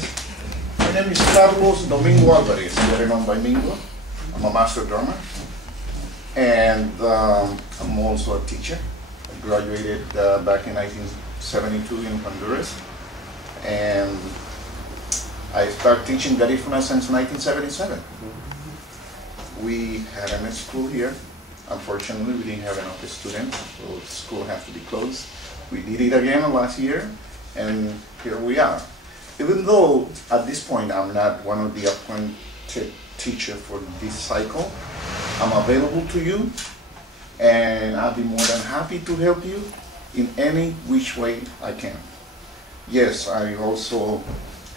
Alvarez. My name is Carlos Domingo Alvarez, better known by Mingo. I'm a master drummer, and I'm also a teacher. I graduated back in 1972 in Honduras, and I started teaching Garifuna since 1977. We had a school here. Unfortunately, we didn't have enough students, so the school had to be closed. We did it again last year, and here we are. Even though at this point I'm not one of the appointed teachers for this cycle, I'm available to you, and I'll be more than happy to help you in any which way I can. Yes, I also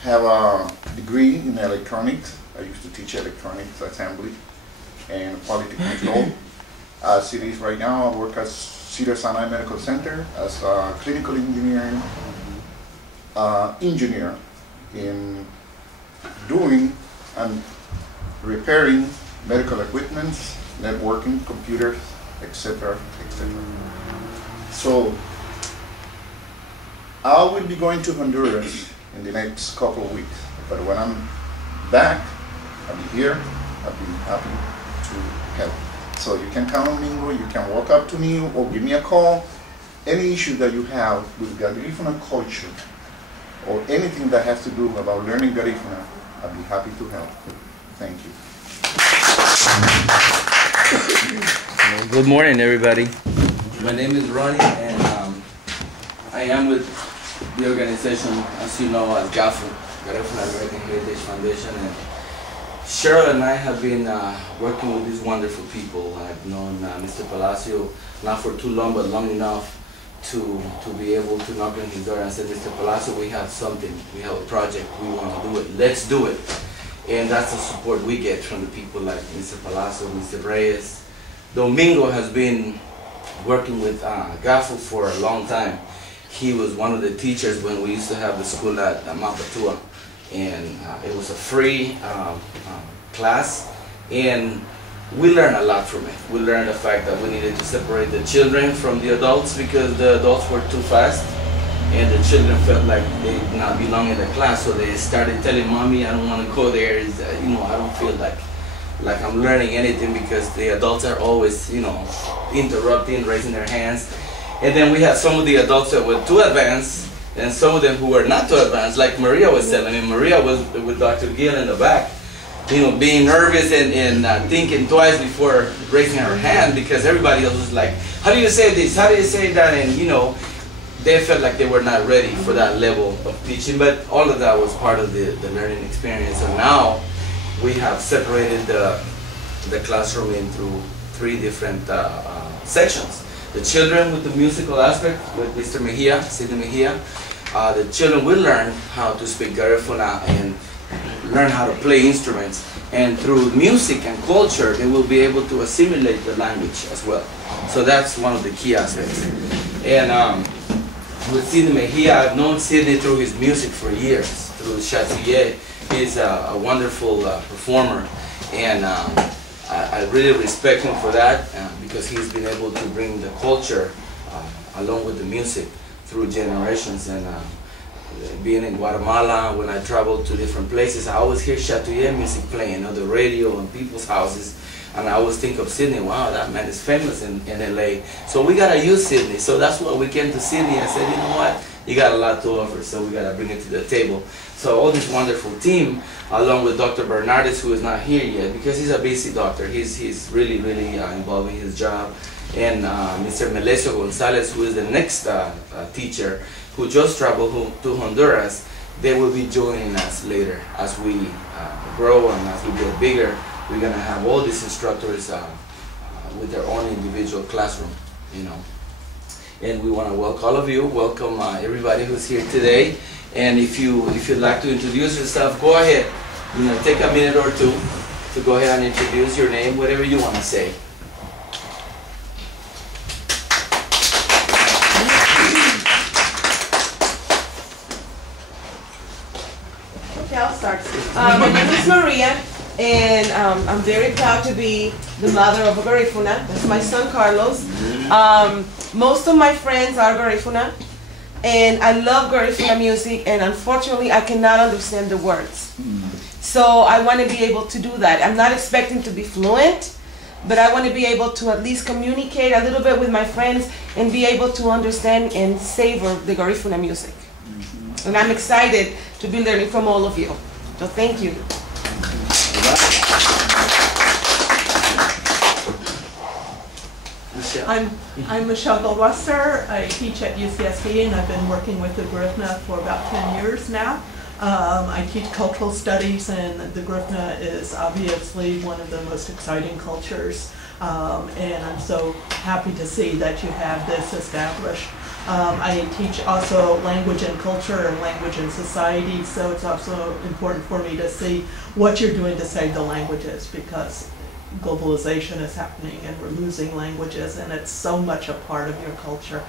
have a degree in electronics. I used to teach electronics assembly and quality control. As it is right now, I work at Cedar Sinai Medical Center as a clinical engineer in doing and repairing medical equipment, networking, computers, etc., etc. So I will be going to Honduras in the next couple of weeks, but when I'm back, I'll be here. I'll be happy to help. So you can count on me, you can walk up to me or give me a call. Any issue that you have with Garifuna culture or anything that has to do about learning Garifuna, I'll be happy to help. Thank you. Good morning, everybody. My name is Ronnie, and I am with the organization, as you know, as GAHFU, Garifuna American Heritage Foundation. And Cheryl and I have been working with these wonderful people. I've known Mr. Palacio not for too long, but long enough to be able to knock on his door and say, Mr. Palacio, we have something, we have a project, we want to do it, let's do it. And that's the support we get from the people like Mr. Palacio, Mr. Reyes. Domingo has been working with GAHFU for a long time. He was one of the teachers when we used to have the school at Mapatua. And it was a free class, and we learned a lot from it. We learned the fact that we needed to separate the children from the adults because the adults were too fast, and the children felt like they did not belong in the class, so they started telling mommy, I don't want to go there. You know, I don't feel like I'm learning anything because the adults are always, you know, interrupting, raising their hands. And then we had some of the adults that were too advanced, and some of them who were not too advanced, like Maria was telling me. Maria was with Dr. Gill in the back, you know, being nervous and thinking twice before raising her hand because everybody else was like, how do you say this? How do you say that? And, you know, they felt like they were not ready for that level of teaching, but all of that was part of the learning experience. So now we have separated the classroom into 3 different sections. The children with the musical aspect with Mr. Mejia, Sidney Mejia. The children will learn how to speak Garifuna and learn how to play instruments. And through music and culture, they will be able to assimilate the language as well. So that's one of the key aspects. And with Sidney Mejia, I've known Sidney through his music for years, through Chatouillet. He's a wonderful performer. And I really respect him for that because he's been able to bring the culture along with the music through generations. And being in Guatemala, when I travel to different places, I always hear Chatouillet music playing on the radio in people's houses. And I always think of Sydney, wow, that man is famous in LA. So we gotta use Sydney. So that's why we came to Sydney and said, you know what, you got a lot to offer, so we gotta bring it to the table. So all this wonderful team, along with Dr. Bernardes, who is not here yet, because he's a busy doctor. He's really, really involved in his job. And Mr. Melesio Gonzalez, who is the next teacher, who just traveled to Honduras. They will be joining us later as we grow and as we get bigger. We're gonna have all these instructors with their own individual classroom, you know. And we want to welcome all of you, welcome everybody who's here today. And if you'd like to introduce yourself, go ahead. You know, take a minute or two to go ahead and introduce your name, whatever you want to say. Okay, I'll start. My name is Maria. And I'm very proud to be the mother of a Garifuna. That's my son Carlos. Most of my friends are Garifuna. And I love Garifuna music, and unfortunately I cannot understand the words. So I want to be able to do that. I'm not expecting to be fluent, but I want to be able to at least communicate a little bit with my friends and be able to understand and savor the Garifuna music. And I'm excited to be learning from all of you. So thank you. I'm Michelle Goldwasser. I teach at UCSB, and I've been working with the Garifuna for about 10 years now. I teach cultural studies, and the Garifuna is obviously one of the most exciting cultures. And I'm so happy to see that you have this established. I teach also language and culture and language and society, so it's also important for me to see what you're doing to save the languages, because globalization is happening and we're losing languages, and it's so much a part of your culture.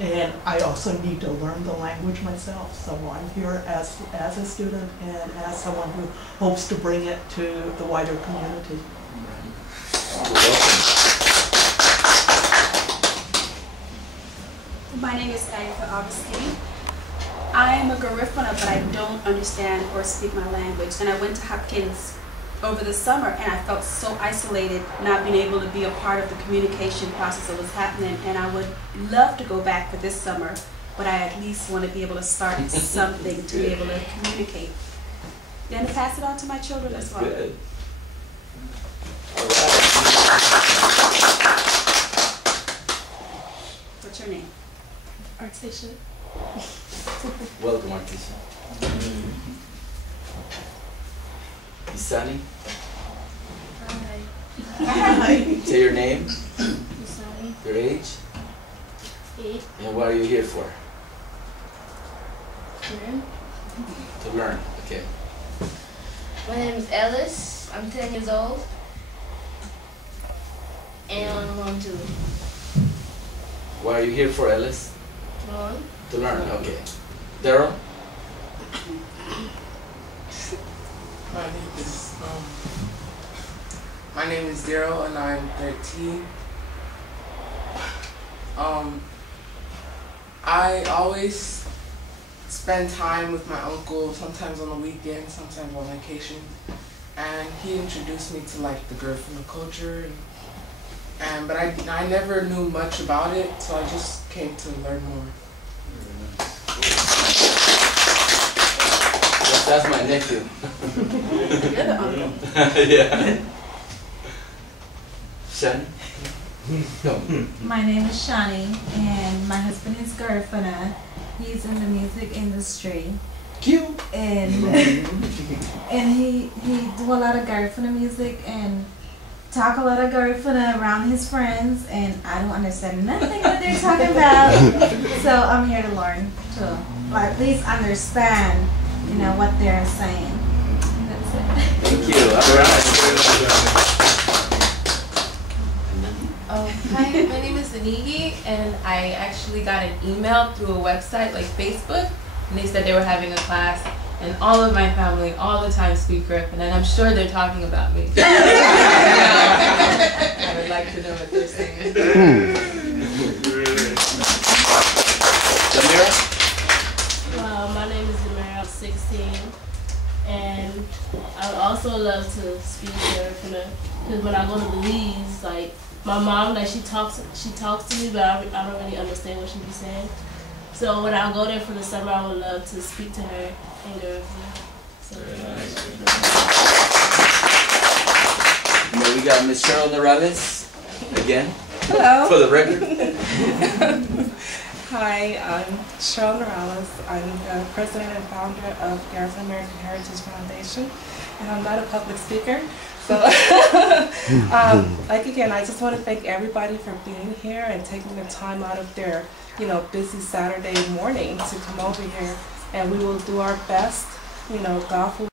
And I also need to learn the language myself, so I'm here as a student and as someone who hopes to bring it to the wider community. My name is Garifuna. I am a Garifuna, but I don't understand or speak my language. And I went to Hopkins over the summer, and I felt so isolated, not being able to be a part of the communication process that was happening. And I would love to go back for this summer, but I at least want to be able to start something to be able to communicate. Then to pass it on to my children as well. Good. All right. What's your name? Artisha. Welcome, Artisha. Isani, Hi. say your name, Isani. your age, 8. and what are you here for? Learn. To learn, okay. My name is Ellis. I'm 10 years old. And I'm on to What are you here for, Ellis? learn. To learn, okay. Daryl? My name is Daryl, and I'm 13. I always spend time with my uncle, sometimes on the weekend, sometimes on vacation, and he introduced me to like the Garifuna culture, but I never knew much about it, so I just came to learn more. That's my nephew. You're the uncle. Yeah. Shani? My name is Shani, and my husband is Garifuna. He's in the music industry. Cute. And he do a lot of Garifuna music and talk a lot of Garifuna around his friends, and I don't understand nothing that they're talking about. So I'm here to learn to at least understand, you know, what they're saying. That's it. Thank you. All right. Hi, my name is Zanigi, and I actually got an email through a website like Facebook, and they said they were having a class, and all of my family all the time speak Griffin, and I'm sure they're talking about me. I would like to know what they're saying. Samira? My name is Demira. I'm 16. And I would also love to speak Garifuna, because when I go to Belize, like, my mom, like, she talks to me, but I don't really understand what she be saying. So when I go there for the summer, I would love to speak to her in Garifuna. So, And then we got Miss Cheryl Morales again. Hello. For the record. Hi, I'm Cheryl Morales. I'm the president and founder of Garifuna American Heritage Foundation, and I'm not a public speaker. So, like again, I just want to thank everybody for being here and taking the time out of their, busy Saturday morning to come over here, and we will do our best. GAHFU